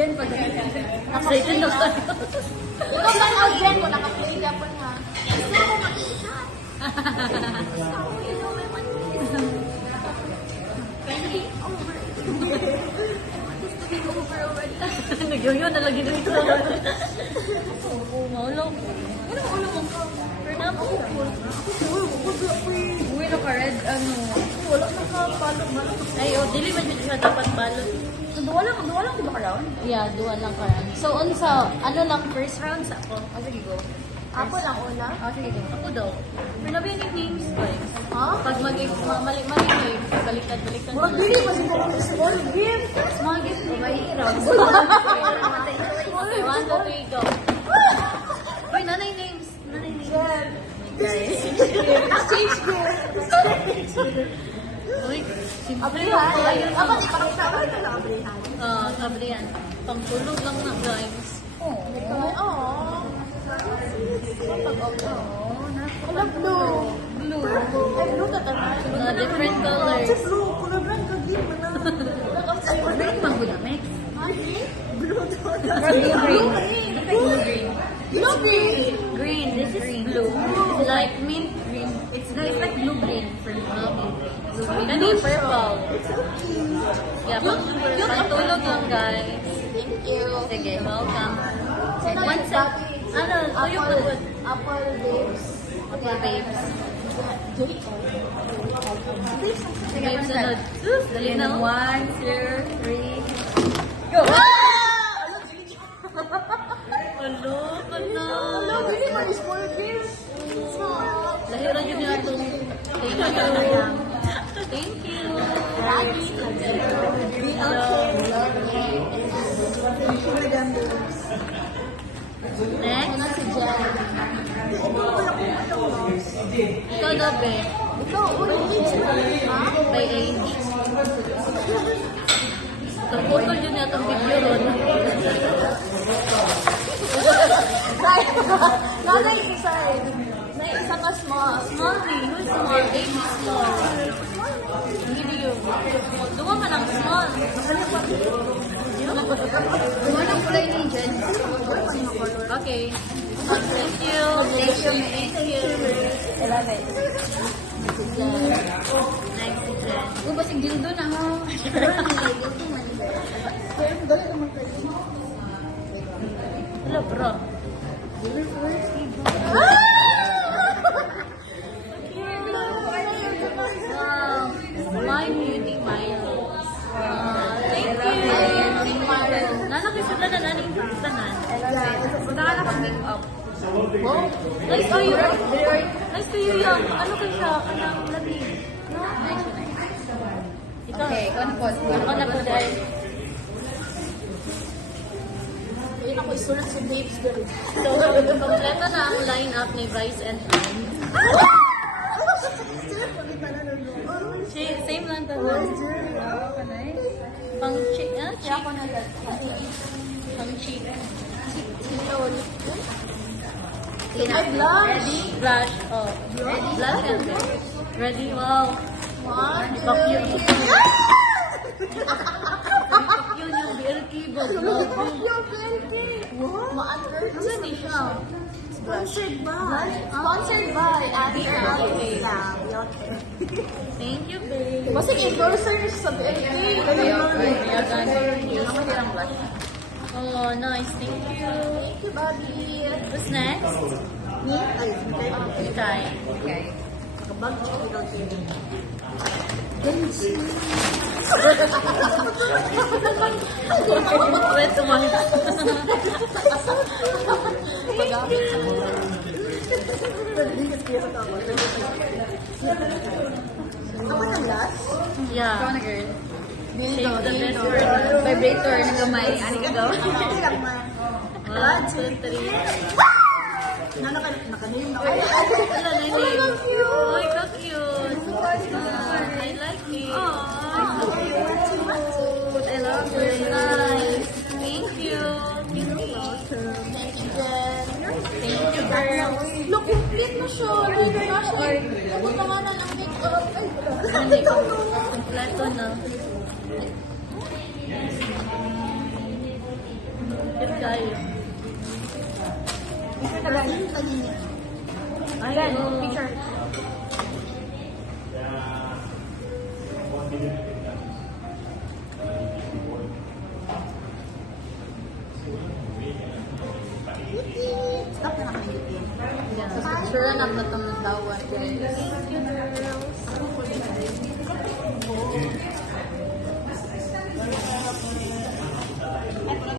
Jen pa din. Excited na tayo. Ikaw ba na, Jen, kung nakapili ka po nga. Gusto ko mag-isa. Gusto ko, you know, I want this. Can be over. I want this to be over already. Nagyo-yun na lagi dito. Oo, maulo. Ano ulo mo ka? Pero na po. Uwi na ka, red, ano? Wala na ka, balot. Ay, dili man siya dapat balot. Duwa lang, di ba ka round? Yeah, duwa lang karan. So, unsa, ano lang, first round sa ako? Oh, sige, go. Ako lang una? Oh, sige, go. Ako daw. Pero nabi yung names, guys. Ha? Pag mali names, baliktad. Murag dili pa siguro sa small gift. Small gift, mahirap. Okay, 1, 2, 3, go. Uy, nanay names. Jen. Guys. Exchange gift. Uy, simple. Abrihan. Ayun Dapat lang. ipakita ko ito lang, abrihan. Abrihan. Pangtulog lang na, guys. Oo. Ano blue? Blue. Ay, blue ka tanan. Na different colors. Blue, kulay brand ka din. Green man ko na, Mex. Blue to. Green. Green. Blue green. Green. This is blue. It's like mint green. It's like blue-green for the Kani purple. Yeah, pangtulog lang, guys. Thank you. Sige, welcome. And One set. Ano, tuyok na po. Apple babes. Apple babes. Sige, Babes, ano? Dali na. 1, 2, 3. Go! Hello, kana. Hello, dili man is small gifts. Lahiran yun yung atong. Thank you. Next. Si Jen. Ikaw na, be. Ikaw, age. Ha? By age. Putol yun yung atong video ron. Nanay isa eh. Nay isa ka small. Small ring. Who's small? Age is small. Hindi yun. Duwa ka ng small. Ano ang kulay ni Jen? Okay. Thank you. Thank you. I love it. Next is Jen. Kung ba si Gildo na ha? Dali naman kayo. Hello, bro. Wow. My beauty Miles. Thank you. Nalaki sila na naning tanan. Basta ka nakapag-make up. Oh, nice to you. Nice to you, young. Ano ka siya? Kanang lamig. No? Ikaw. Okay, ikaw na po. Ako na po dahil. Ayun ako isulat si Babes girl. So, kompleto na ang line-up ni Vice and Friends. Same lang tanan. Pang cheek, Kaya ako na dad. Pang cheek. Silol. Ay, blush. Ready? Blush. Oh. Ready? Blush and ready? Wow. One, two, Pakyo. three. Pakyo yung BLK ba? Yung plenty. Ma-under. Ano ni siya? Sponsored by. Sponsored by Aster Always. Thank you, babe. Basta endorsers sa BLT. Oh, nice. Thank you. Thank you, Bobby. What's next? Me? Ay, Itay. okay. Kabag siya without feeling. Wait, tumahan. Pag-gamit sa mga. Ako na last? Yeah. Ikaw na girl. Save the best for last. Vibrator na gamay. Ano ka gawa? One, two, three. Nakanim na. Wala na Oh, yun. so cute. Uy, ka cute. I like it. I love it. Nice. Thank you. Thank you, Jen. Thank you, girl. Look, yung cute na siya. Like, gosh, like, nagutanganan ang makeup. Ay, Hindi ko. Kompleto na. Good guy. Picture ka galing. Tagin niya. Ayan, Picture. Stop na naman yun. Sure na naman itong dawat, guys. Thank you, girl.